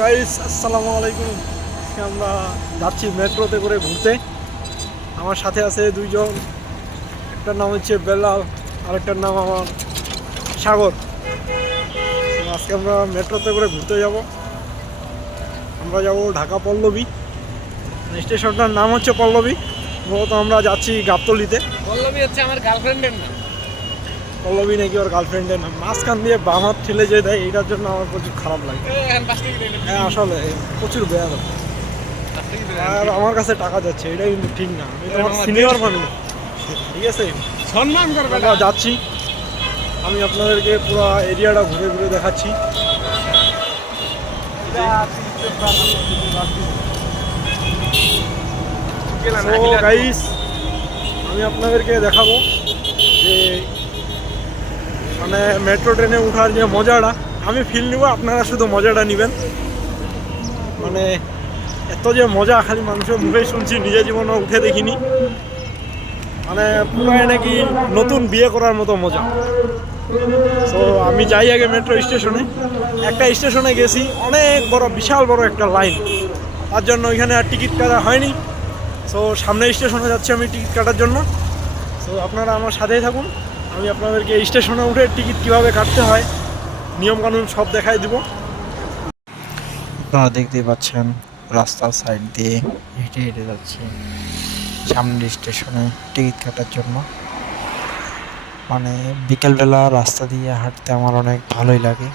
Guys আসসালামু আলাইকুম। আমরা যাচ্ছি মেট্রোতে করে ঘুরতে। আমার সাথে আছে দুইজন, একটার নাম হচ্ছে বেলাল, আরেকটার নাম আমার সাগর। আজকে আমরা মেট্রোতে করে ঘুরতে যাব। আমরা যাব ঢাকা পল্লবী, স্টেশনটার নাম হচ্ছে পল্লবী। মূলত আমরা যাচ্ছি গাবতলীতে। পল্লবী হচ্ছে আমার গার্লফ্রেন্ডের নাম। পল্লবী নাকি ওর গার্লফ্রেন্ডের নাম। মাঝখান দিয়ে বাম হাত ঠেলে যে দেয়, এইটার জন্য আমার প্রচুর খারাপ লাগে। হ্যাঁ আসলে প্রচুর বেয়াদ। আর আমার কাছে টাকা যাচ্ছে, এটা কিন্তু ঠিক না। আমি তোমার সিনিয়র মানুষ, ঠিক আছে, সম্মান করবে। আমরা যাচ্ছি, আমি আপনাদেরকে পুরো এরিয়াটা ঘুরে ঘুরে দেখাচ্ছি। গাইস, আমি আপনাদেরকে দেখাবো যে মানে মেট্রো ট্রেনে ওঠার যে মজাটা আমি ফিল নিব, আপনারা শুধু মজাটা নেবেন। মানে এত যে মজা খালি মানুষের মুখে শুনছি, নিজের জীবনে উঠে দেখিনি। মানে পুরাই নাকি নতুন বিয়ে করার মতো মজা। তো আমি যাই আগে মেট্রো স্টেশনে। একটা স্টেশনে গেছি, অনেক বড় বিশাল বড় একটা লাইন, তার জন্য ওইখানে আর টিকিট কাটা হয়নি। সো সামনের স্টেশনে যাচ্ছি আমি টিকিট কাটার জন্য। সো আপনারা আমার সাথেই থাকুন, আমি আপনাদেরকে স্টেশনে উঠে টিকিট কীভাবে কাটতে হয়, নিয়মকানুন সব দেখাই দিব। আপনারা দেখতেই পাচ্ছেন রাস্তার সাইড দিয়ে হেঁটে হেঁটে যাচ্ছি সামনের স্টেশনে টিকিট কাটার জন্য। মানে বিকেলবেলা রাস্তা দিয়ে হাঁটতে আমার অনেক ভালোই লাগে,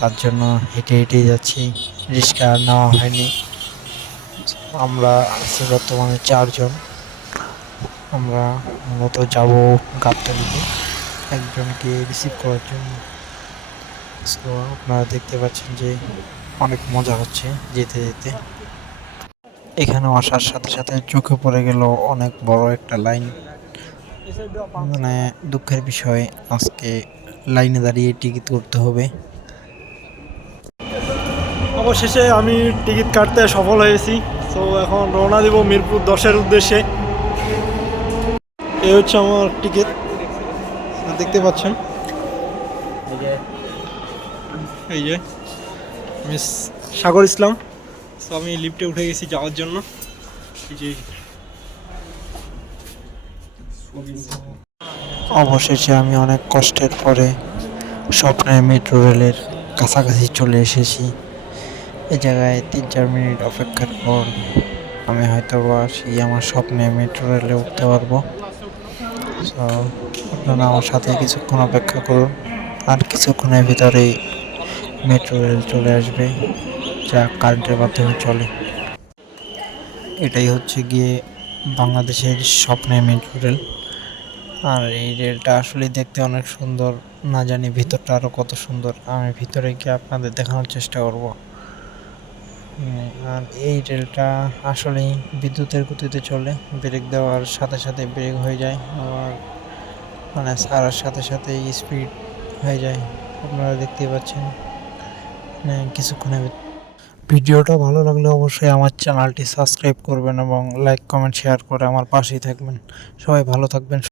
তার জন্য হেঁটে হেঁটেই যাচ্ছি। রিক্সা নেওয়া হয়নি। আমরা আছি বর্তমানে 4 জন। আমরা মূলত যাব গাবতলীতে একজনকে রিসিভ করার জন্য। সো আপনারা দেখতে পাচ্ছেন যে অনেক মজা হচ্ছে যেতে যেতে। এখানে আসার সাথে সাথে চোখে পড়ে গেল অনেক বড় একটা লাইন। মানে দুঃখের বিষয়, আজকে লাইনে দাঁড়িয়ে টিকিট করতে হবে। অবশেষে আমি টিকিট কাটতে সফল হয়েছি। তো এখন রওনা দিব মিরপুর 10-এর উদ্দেশ্যে। এই হচ্ছে আমার টিকিট, দেখতে পাচ্ছেন। এই যে মিস সাগর ইসলাম। তো আমি লিফটে উঠে গেছি যাওয়ার জন্য। এই যে অবশেষে আমি অনেক কষ্টের পরে স্বপ্নের মেট্রো রেলের কাছাকাছি চলে এসেছি। এই জায়গায় 3-4 মিনিট অপেক্ষার পর আমি হয়তো বা সেই আমার স্বপ্নে মেট্রো রেলে উঠতে পারবো। তো আপনারা আমার সাথে কিছুক্ষণ অপেক্ষা করুন, আর কিছুক্ষণের ভিতরেই মেট্রো রেল চলে আসবে, যা কারেন্টের মাধ্যমে চলে। এটাই হচ্ছে গিয়ে বাংলাদেশের স্বপ্নের মেট্রো রেল। আর এই রেলটা আসলে দেখতে অনেক সুন্দর, না জানি ভিতরটা আরও কত সুন্দর। আমি ভিতরে গিয়ে আপনাদের দেখানোর চেষ্টা করব। আর এই রেলটা আসলেই বিদ্যুতের গতিতে চলে, ব্রেক দেওয়ার সাথে সাথে ব্রেক হয়ে যায়, আবার মানে ছাড়ার সাথে সাথে স্পিড হয়ে যায়। আপনারা দেখতেই পাচ্ছেন। কিছুক্ষণের ভিডিওটা ভালো লাগলে অবশ্যই আমার চ্যানেলটি সাবস্ক্রাইব করবেন এবং লাইক কমেন্ট শেয়ার করে আমার পাশেই থাকবেন। সবাই ভালো থাকবেন।